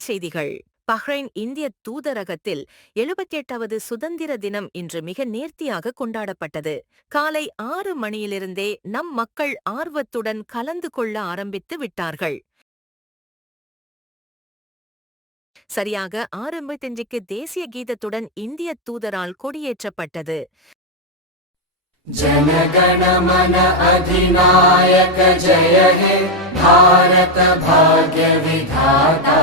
தலைப்புச் செய்திகள். பஹ்ரைன் இந்திய தூதரகத்தில் எழுபத்தி எட்டாவது சுதந்திர தினம் இன்று மிக நேர்த்தியாக கொண்டாடப்பட்டது. காலை ஆறு மணியிலிருந்தே நம் மக்கள் ஆர்வத்துடன் கலந்து கொள்ள ஆரம்பித்து விட்டார்கள். சரியாக ஆரம்பத்தஞ்சிக்கு தேசிய கீதத்துடன் இந்திய தூதரால் கொடியேற்றப்பட்டது. ஜனகணமன அதிநாயக ஜய பாரத பாக்ய விதாதா.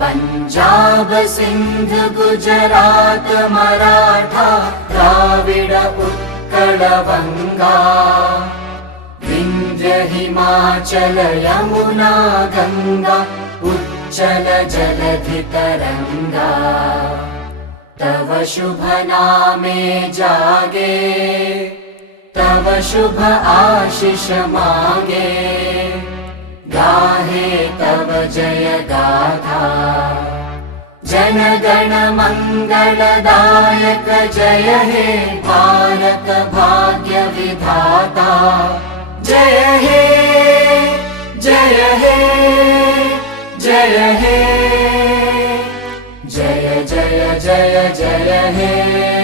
पञ्जाब सिन्ध गुजरात मराठा द्राविड उत्कल वङ्गा विन्ध्य हिमाचल यमुना गङ्गा उच्चल जलधितरङ्गा तव शुभ नामे जागे तव शुभ आशिष मागे गाहे तव जय जनगण मङ्गलदायक जय हे भारत भाग्य विधाता। जय हे जय हे जय हे। जय जय जय जय हे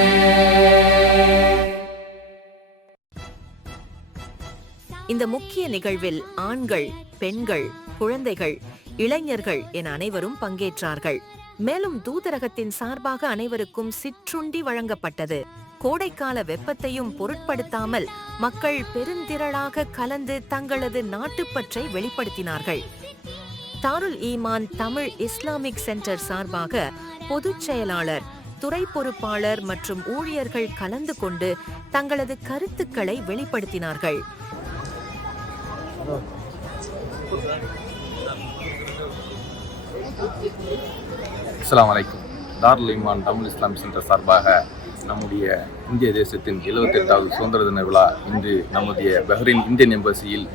இந்த முக்கிய நிகழ்வில் ஆண்கள் பெண்கள் குழந்தைகள் இளைஞர்கள் என அனைவரும் பங்கேற்றார்கள். மேலும் தூதரகத்தின் சார்பாக அனைவருக்கும் சிற்றுண்டி வழங்கப்பட்டது. கோடைக்கால வெப்பத்தையும் பொருட்படுத்தாமல் மக்கள் பெருந்திரளாக கலந்து தங்களது நாட்டுப்பற்றை வெளிப்படுத்தினார்கள். தாருல் ஈமான் தமிழ் இஸ்லாமிக் சென்டர் சார்பாக பொதுச் செயலாளர் துறை பொறுப்பாளர் மற்றும் ஊழியர்கள் கலந்து கொண்டு தங்களது கருத்துக்களை வெளிப்படுத்தினார்கள். அஸ்லாம் வலைக்கும் தாருல் இமான் தமிழ் இஸ்லாம் சென்டர் சார்பாக நம்முடைய இந்திய தேசத்தின் எழுபத்தெட்டாவது சுதந்திர தின விழா இன்று நம்முடைய பஹ்ரைன் இந்தியன் எம்பசியில்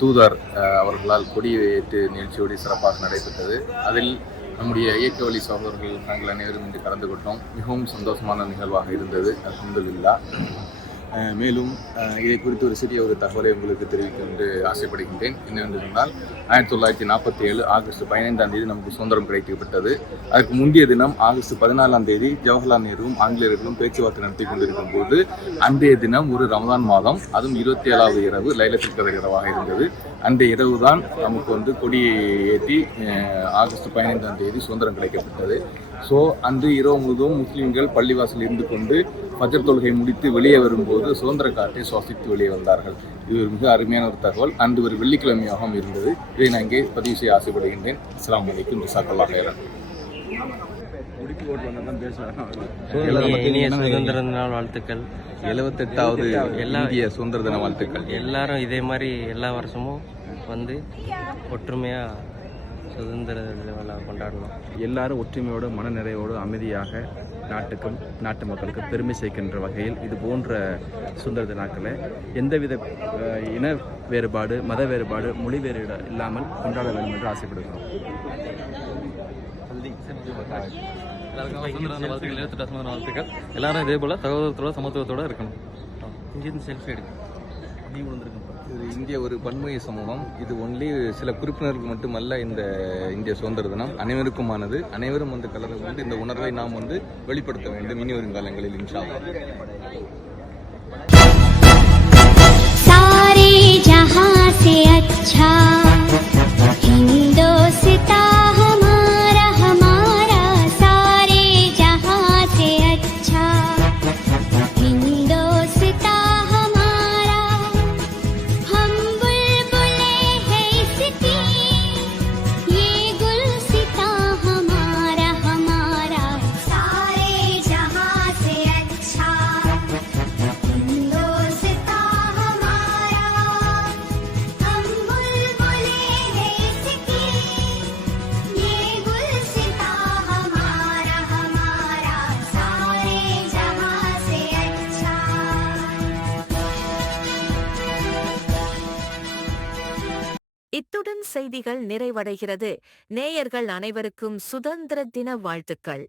தூதர் அவர்களால் கொடியேற்று நிகழ்ச்சியோடு சிறப்பாக நடைபெற்றது. அதில் நம்முடைய இயக்க வழி சகோதரர்கள் நாங்கள் அனைவரும் இன்று கலந்து கொண்டோம். மிகவும் சந்தோஷமான நிகழ்வாக இருந்தது. அல்ஹம்துலில்லாஹ் மேலும் இதை குறித்து ஒரு சிறிய ஒரு தகவலை உங்களுக்கு தெரிவிக்க என்று ஆசைப்படுகின்றேன். என்னவென்று சொன்னால் ஆயிரத்தி தொள்ளாயிரத்தி நாற்பத்தி ஏழு ஆகஸ்ட் பதினைந்தாம் தேதி நமக்கு சுதந்திரம் கிடைக்கப்பட்டது அதற்கு முந்தைய தினம் ஆகஸ்ட் பதினாலாம் தேதி ஜவஹர்லால் நேருவும் ஆங்கிலேயர்களும் பேச்சுவார்த்தை நடத்தி கொண்டிருக்கும் போது அன்றைய தினம் ஒரு ரமதான் மாதம் அதுவும் இருபத்தி ஏழாவது இரவு லைலத்தில் இரவாக இருந்தது. அந்த இரவு தான் நமக்கு வந்து கொடியை ஏற்றி ஆகஸ்ட் பதினைந்தாம் தேதி சுதந்திரம் கிடைக்கப்பட்டது. ஸோ அன்று இரவு முழுவதும் முஸ்லீம்கள் பள்ளிவாசல் இருந்து கொண்டு ஃபஜர் தொழுகை முடித்து வெளியே வரும்போது சுதந்திர காற்றை சுவாசித்து வெளியே வந்தார்கள். இது ஒரு மிக அருமையான ஒரு தகவல். அன்று ஒரு வெள்ளிக்கிழமையாகவும் இருந்தது. இதை நான் இங்கே பதிவு செய்ய ஆசைப்படுகின்றேன். அஸ்லாம் வலைக்கும் ஜிசாக்கல்லா ஹைரன் இனிய சுதந்திர நாள் வாழ்த்துக்கள். எழுபத்தெட்டாவது எல்லா- இந்திய சுதந்திர தின வாழ்த்துக்கள். எல்லாரும் இதே மாதிரி எல்லா வருஷமும் வந்து ஒற்றுமையா சுதந்திர தின விழா கொண்டாடணும். எல்லாரும் ஒற்றுமையோடு மனநிறைவோடு அமைதியாக நாட்டுக்கும் நாட்டு மக்களுக்கும் பெருமை சேர்க்கின்ற வகையில் இது போன்ற சுதந்திர தினாக்களை எந்தவித இன வேறுபாடு மத வேறுபாடு மொழி வேறுபாடு இல்லாமல் கொண்டாட வேண்டும் என்று ஆசைப்படுகிறோம். வாழ்த்துக்கள் எல்லாரும் இதே போல சகோதரத்தோட சமத்துவத்தோட இருக்கணும். இங்கிருந்து செல்ஃபி எடுக்கும் இது இந்திய ஒரு பன்முக சமூகம். இது ஒன்லி சில குறிப்பினருக்கு மட்டுமல்ல இந்த இந்திய சுதந்திர தினம். அனைவருக்குமானது. அனைவரும் வந்து கலந்து கொண்டு இந்த உணர்வை நாம் வந்து வெளிப்படுத்த வேண்டும் இனி வரும் காலங்களில் இன்ஷா சாரே ஜஹா இத்துடன் செய்திகள் நிறைவடைகிறது. நேயர்கள் அனைவருக்கும் சுதந்திர தின வாழ்த்துக்கள்.